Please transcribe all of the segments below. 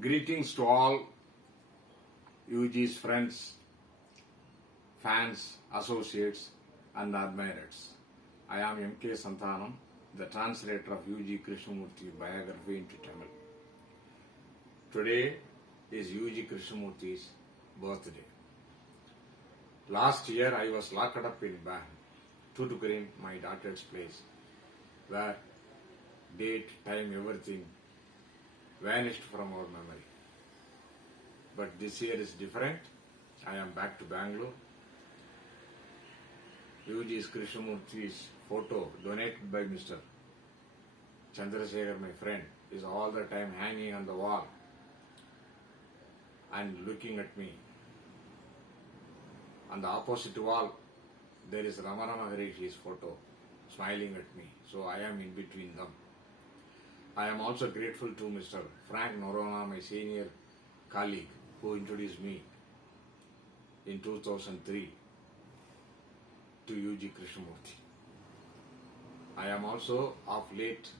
Greetings to all UG's friends, fans, associates, and admirers. I am M.K. Santhanam, the translator of UG Krishnamurthy biography into Tamil. Today is UG Krishnamurthy's birthday. Last year I was locked up in Tuticorin, my daughter's place, where date, time, everything vanished from our memory. But this year is different. I am back to Bangalore. UG's Krishnamurthy's photo donated by Mr. Chandrasekhar, my friend, is all the time hanging on the wall and looking at me. On the opposite wall, there is Ramana Maharishi's photo smiling at me. So I am in between them. I am also grateful to Mr. Frank Norona, my senior colleague, who introduced me in 2003 to UG Krishnamurthy. I am also of late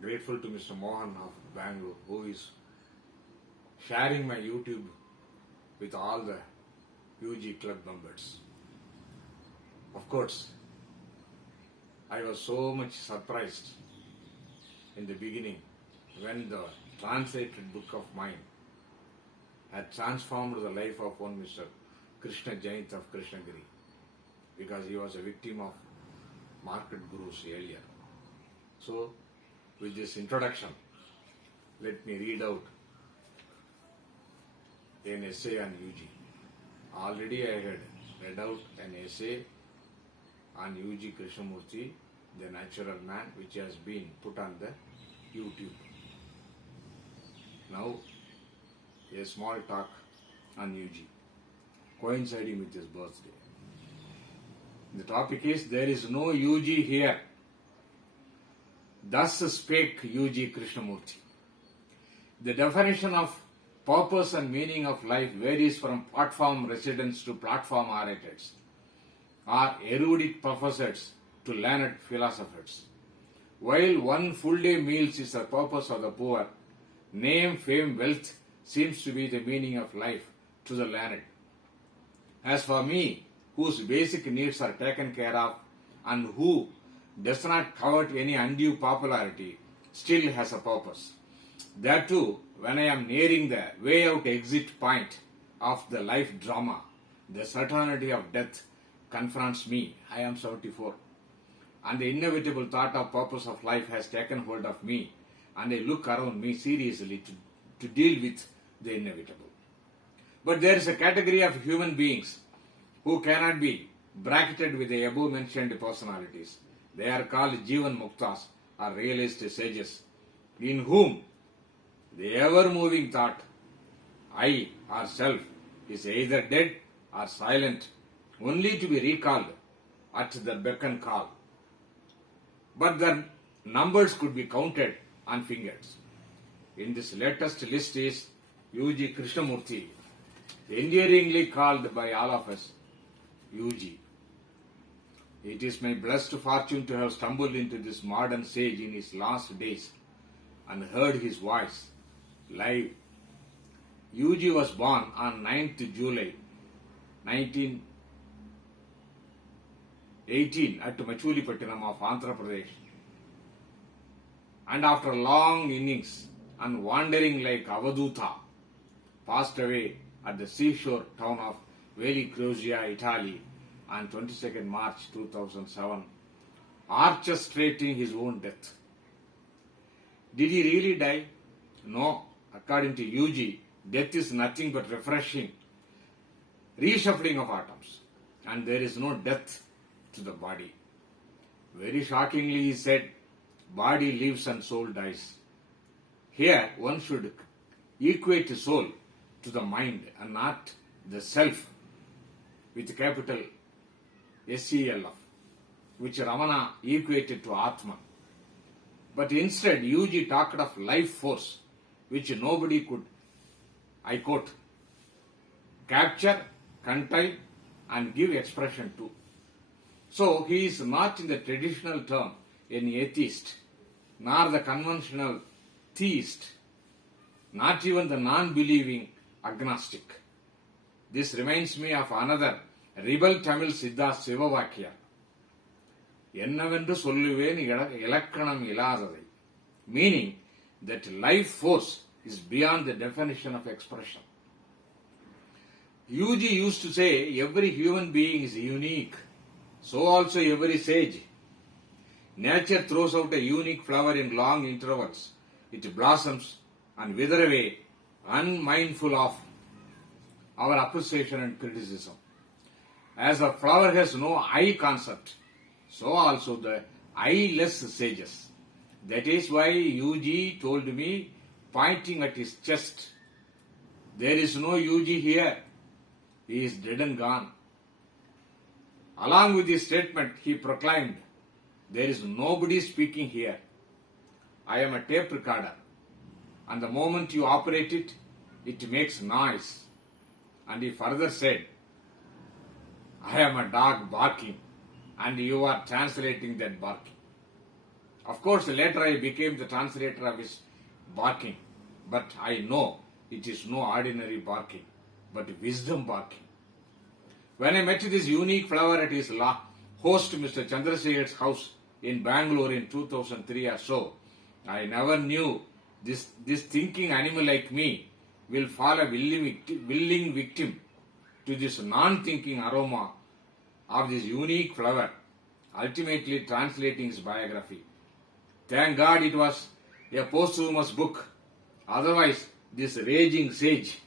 grateful to Mr. Mohan of Bangalore, who is sharing my YouTube with all the UG club members. Of course, I was so much surprised in the beginning when the translated book of mine had transformed the life of one Mr. Krishna Jainth of Krishnagiri, because he was a victim of market gurus earlier. So, with this introduction, let me read out an essay on UG. Already I had read out an essay on UG Krishnamurthy, the natural man, which has been put on the YouTube. Now, a small talk on UG, coinciding with his birthday. The topic is, there is no UG here. Thus spake UG Krishnamurthy. The definition of purpose and meaning of life varies from platform residents to platform orators, or erudite professors to learned philosophers. While one full day meals is the purpose of the poor, name, fame, wealth seems to be the meaning of life to the learned. As for me, whose basic needs are taken care of and who does not covet any undue popularity, still has a purpose. That too, when I am nearing the way out exit point of the life drama, the certainty of death confronts me. I am 74. And the inevitable thought of purpose of life has taken hold of me, and I look around me seriously to deal with the inevitable. But there is a category of human beings who cannot be bracketed with the above mentioned personalities. They are called Jivan Muktas, or realist sages, in whom the ever-moving thought, I or self, is either dead or silent, only to be recalled at their beck and call. But their numbers could be counted on fingers. In this latest list is UG Krishnamurthy, endearingly called by all of us UG. It is my blessed fortune to have stumbled into this modern sage in his last days and heard his voice live. UG was born on 9th July 1918 at Machulipattinam of Andhra Pradesh, and after long innings and wandering like Avaduta, passed away at the seashore town of Velli Crozia, Italy on 22nd March 2007, orchestrating his own death. Did he really die? No. According to UG, death is nothing but refreshing reshuffling of atoms, and there is no death to the body. Very shockingly, he said, body lives and soul dies. Here, one should equate soul to the mind and not the self with capital SELF, which Ramana equated to Atman. But instead, UG talked of life force, which nobody could, I quote, capture, contain, and give expression to. So, he is not in the traditional term an atheist, nor the conventional theist, not even the non-believing agnostic. This reminds me of another rebel Tamil Siddha Sivavakya. என்னவென்று சொல்லுவேன் இலக்கணம் இல்லாததை. Meaning that life force is beyond the definition of expression. UG used to say every human being is unique, so also every sage. Nature throws out a unique flower in long intervals. It blossoms and wither away, unmindful of our appreciation and criticism. As a flower has no I concept, so also the I-less sages. That is why UG told me, pointing at his chest, there is no UG here. He is dead and gone. Along with this statement, he proclaimed, there is nobody speaking here. I am a tape recorder. And the moment you operate it, it makes noise. And he further said, I am a dog barking, and you are translating that barking. Of course, later I became the translator of his barking, but I know it is no ordinary barking, but wisdom barking. When I met this unique flower at his host Mr. Chandrasekhar's house in Bangalore in 2003 or so, I never knew this thinking animal like me will fall a willing victim to this non-thinking aroma of this unique flower, ultimately translating his biography. Thank God it was a posthumous book. Otherwise, this raging sage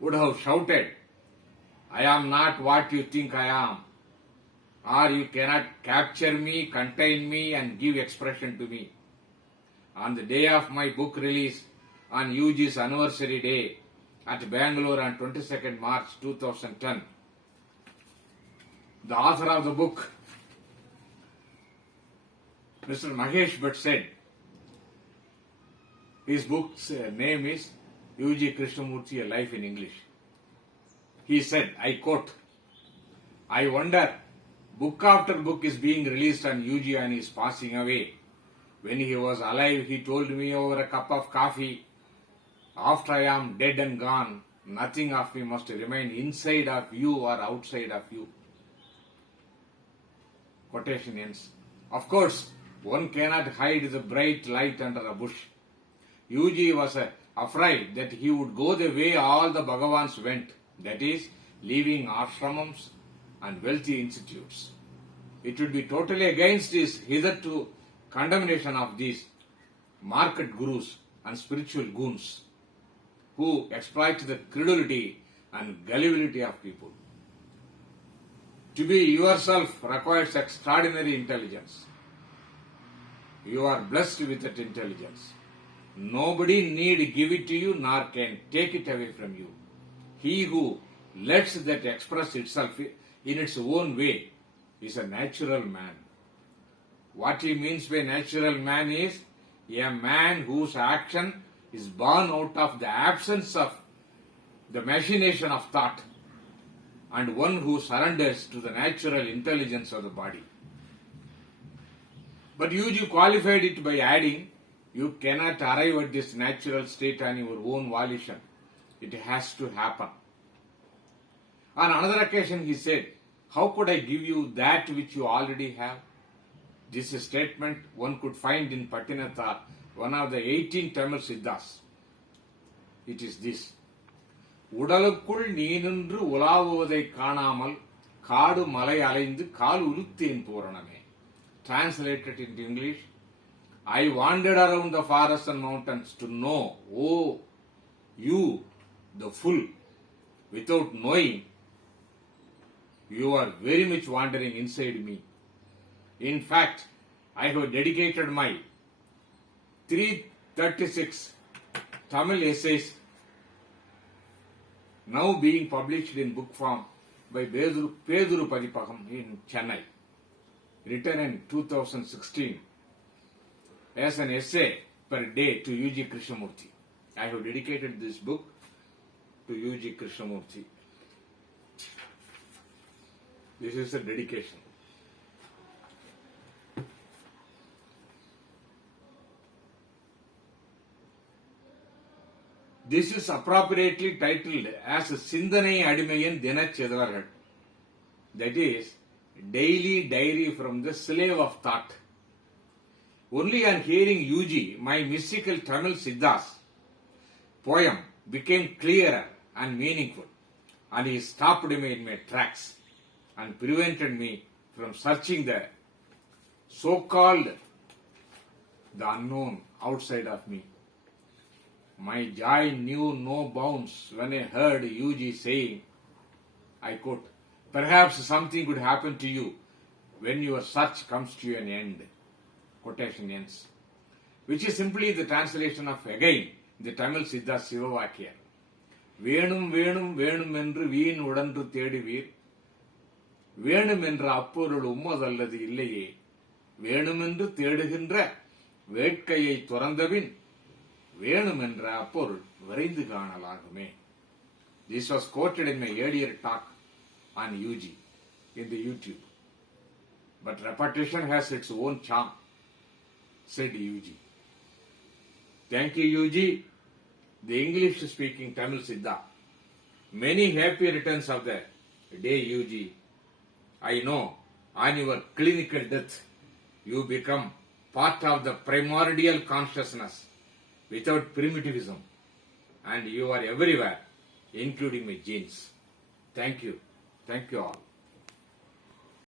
would have shouted, I am not what you think I am, or you cannot capture me, contain me, and give expression to me. On the day of my book release, on UG's anniversary day at Bangalore on 22nd March 2010, the author of the book, Mr. Mahesh Bhatt, said, his book's name is UG Krishnamurti, A Life in English. He said, I quote, I wonder, book after book is being released on UG and is passing away. When he was alive, he told me over a cup of coffee, after I am dead and gone, nothing of me must remain inside of you or outside of you. Quotation ends. Of course, one cannot hide the bright light under a bush. UG was afraid that he would go the way all the Bhagavans went, that is, leaving ashramams and wealthy institutes. It would be totally against his hitherto condemnation of these market gurus and spiritual goons who exploit the credulity and gullibility of people. To be yourself requires extraordinary intelligence. You are blessed with that intelligence. Nobody need give it to you nor can take it away from you. He who lets that express itself in its own way is a natural man. What he means by natural man is a man whose action is born out of the absence of the machination of thought, and one who surrenders to the natural intelligence of the body. But UG qualified it by adding, you cannot arrive at this natural state on your own volition. It has to happen. On another occasion he said, how could I give you that which you already have? This statement one could find in Patinatha, one of the 18 Tamil Siddhas. It is this. உடலுக்குள் நீ நின்று உலாவுவதை காணாமல் காடு மலை அலைந்து கால் உலுத்தேன் பூரணமே. Translated into English, I wandered around the forests and mountains to know, oh, you, the full, without knowing, you are very much wandering inside me. In fact, I have dedicated my 336 Tamil essays, now being published in book form by Peduru Padipakam in Chennai, written in 2016 as an essay per day to UG Krishnamurti. I have dedicated this book to UG Krishnamurti. This is a dedication. This is appropriately titled as Sindhanai Adimayan Dinachedvargal. That is, daily diary from the slave of thought. Only on hearing UG, my mystical Tamil Siddhas poem became clearer and meaningful, and he stopped me in my tracks and prevented me from searching the so-called the unknown outside of me. My joy knew no bounds when I heard UG saying, I quote, perhaps something could happen to you when your search comes to an end. Quotation ends. Which is simply the translation of again the Tamil Siddha Sivavakya. வேணும் வேணும் வேணும் என்று வீண் உடன்று தேடுவீர் வேணும் என்ற அப்பொருள் உம்மதல்லது இல்லையே வேணுமென்று தேடுகின்ற வேட்கையை துறந்தபின் வேணும் என்ற அப்பொருள் விரைந்து காணலாகுமே. This was quoted in my earlier talk on UG in the YouTube. But repetition has its own charm, said UG. Thank you, UG, the English-speaking Tamil Siddha. Many happy returns of the day, UG. I know on your clinical death, you become part of the primordial consciousness without primitivism, and you are everywhere, including my genes. Thank you. Thank you all.